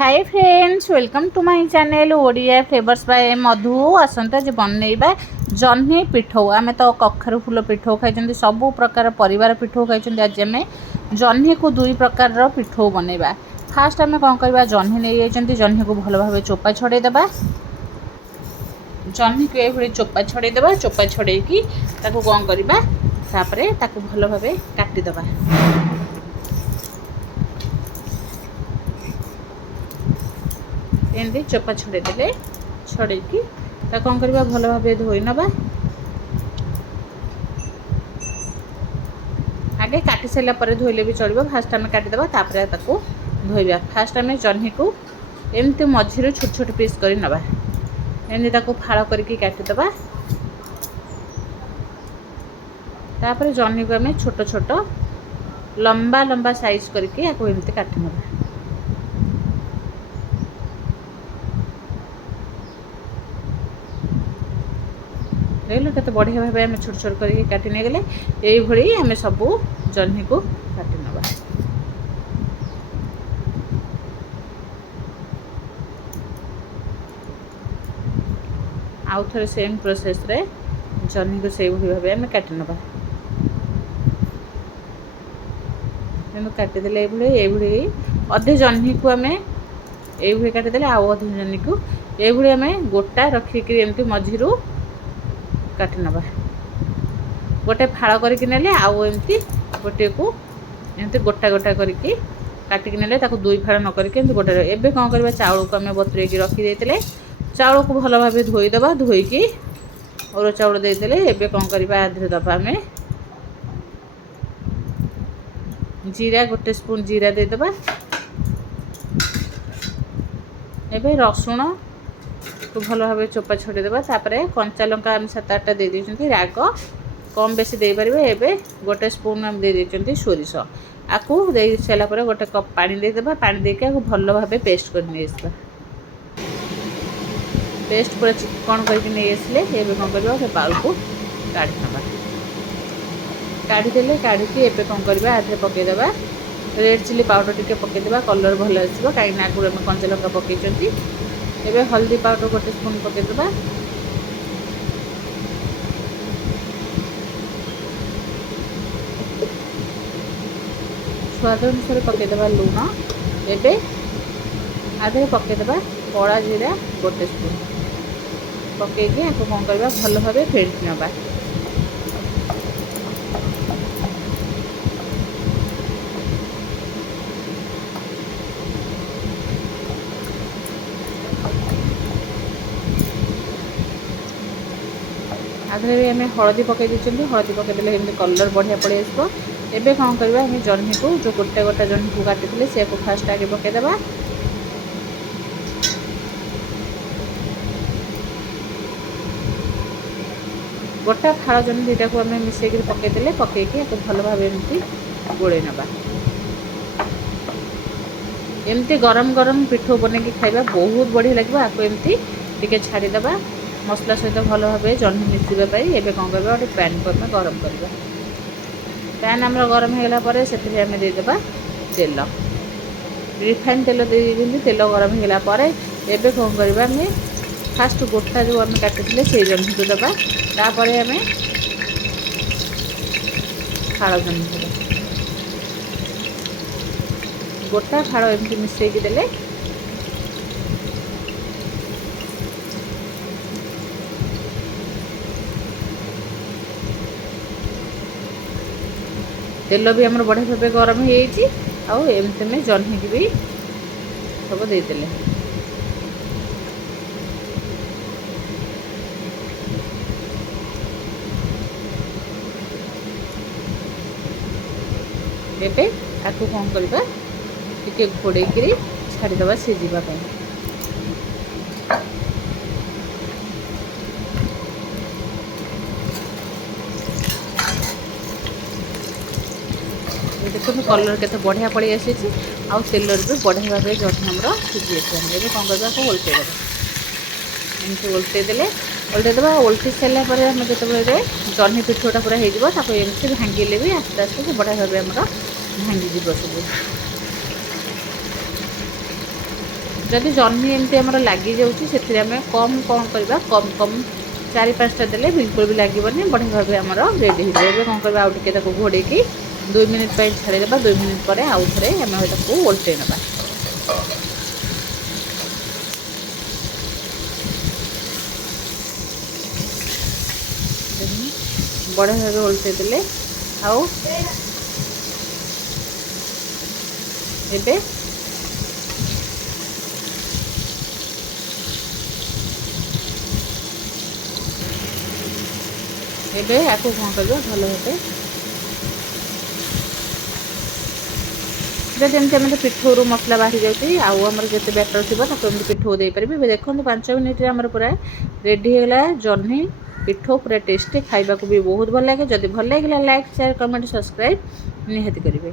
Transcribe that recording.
Hi friends, welcome to my channel Odia flavours by Madhu. आसंता जे बनइबा जह्नी पिठौ। आमे तो कखरू फूल पिठौ खाइछन्ती, सबु प्रकार परिवार पिठौ खाइछन्ती। आज आमे जह्नी को दुई प्रकार रो पिठौ बनइबा। फास्ट आमे कोन करबा, जह्नी नै जाइछन्ती, जह्नी को भलो भाबे चोपा छडे देबा। जह्नी को ए भली चोपा छडे देबा। चोपा छडे की ताको कोन करबा, तापरे ताको भलो भाबे काटि देबा। एमती चोपा छड़े देले, छड़े कौन करवा भल भाव धोई नवा। आगे काटी सारा पर धोइले भी चलो। फास्ट आम काटिदेबा, तापर ताको धोइबा। फास्ट आम जह्नी को एमती मझीरे छोट छोट पीस कर नवा। एमती ताको फाड़ करके काटिदेबा। तापर जह्नी को आम छोट छोट लंबा लंबा साइज करके आपको एमती काटि नवा। देखल के बढ़िया भाव आम छोट छोट करके काटि नहीं गले। यही आम सबू जह्नी को काटि नवा। आउ थे सेम प्रोसेस रे जह्नी को से भाव आम काटि नवा। काटिदेले ये अधे जह्नी को आम ये काटिदेले। आउ अधे जह्नी को ये आम गोटा रखिक एमती मझीरू काटि नवा। गोटे फाड़ करके नेले, आउ एमती गोटे को एमती गोटा गोटा करके काटिक नेले। ताको दुई फाड़ न करके एमती गोटा। एबे कौन करबा, चाउल को आम बतुरेकी रखी देइतले। चाउल को भल भाबे धोई देबा। धोईकी अरुआ चाउल देइतले। एबे कौन करबा, आधे दबा आम जीरा, गोटे स्पून जीरा दे देबा। एबे रसुण को भल भाव चोपा छड़े देबा। तापरे कंचा लंका आम 7-8टा दे देइछन्ती। राग कम बेसी दे पारिबे। एबे गोटे स्पून आम दे देइछन्ती सोरिष। आकु दे साला परे गोटे कप पानी दे देबा। पानी देके आकु भल भाव पेस्ट कर नै आसबा। पेस्ट पूरा चिकन करके नै आसले एबे कोन करबा, से बाउल को काढी नबा। काढी देले, काढी के एबे कोन करबा, आधे पके देबा। रेड चिली पाउडर टिके पके देबा, कलर भल आसीबो। काई ना आगु हम कंचा लंका पकेइछन्ती। एबे हल्दी पाउडर गोटे स्पून पके देबा। स्वाद अनुसार पके देबा लूण। एबे आधे पके देबा कड़ा जीरा गोटे स्पून पकेइके आपको कौन करबा, भल भाबे फेंटी नबा। आधे भी आम हलदी पकई देते। हलदी पकईदे एमती कलर बढ़िया पड़े आसो। एबे कौन करबा, आम जह्नी को जो गोटे गोटा जह्नी को काटी से फास्ट आगे पकईदेबा। गोटा फाड़ जह्नी दुईटा को आम मिसेक पकईदे पकईकी भल भाव एमती गोड़े नबा। एमती गरम गरम पिठो बनैकी खाइबा बहुत बढ़िया लगे। आपको एमती टिके छाड़ीदेबा मसला सहित भल भाव जह्नी मिसाई। एबे कौन करबा, गोटे पैन को आम गरम करबा। पैन आमर गरम होगला पर से आम देदेबा तेल। रिफाइन तेल दे तेल गरम होगला पर एबे कौन करबा, आम फास्ट गोटा जो आम काटिले से जह्नी को देबा। तापर आम फाड़ जह्नी देबा। गोटा फाड़ एमती मिसेकी देले तेल भी आमर बढ़िया भाव गरम हो एमती में जह्नी की भी सब देदेले। एबे आकु कौन करबा, टिके घोड़े छाड़ीदबा सीझा। देखो कलर के बढ़िया पड़े आसी। आउ तेलर भी बढ़िया भाव जह्नी आमर सीझी आसान। एबे कौन करबा, ओल्टे देबा। एमती ओल्टे देले ओल्टेदेबा। ओल्टी सारा पर आम जो जह्नी पिठोटा पूरा हो एमती भांगिले भी आस्ते आस्ते बढ़िया भाव आमर भांगी सब। जदि जह्नी एमती आमर लगी जाऊँगी से आम कम कौन करवा कम कम 4-5टा देले बिल्कुल भी लगे बढ़िया भाव आमर रेडी हो कौन करवा आउ टे घोड़े 2 मिनिट छाड़ीदा 2 मिनिट पर आउ थे आम ओल्टे ना बढ़िया भाव ओल्टे देले आउ एबे एबे आपको कौन कर भल भाव जमी आम पिठू मसला बाहरी जाऊँगी आमर जिते बैटर थी पिठू दे पारे देखो 5 मिनिट आमर पूरा रेडी होगा जह्नी पिठू पूरा टेस्टी खाइबा भी बहुत भल लगे जदि भल लगे लाइक शेयर कमेंट सब्सक्राइब निहाती करेंगे।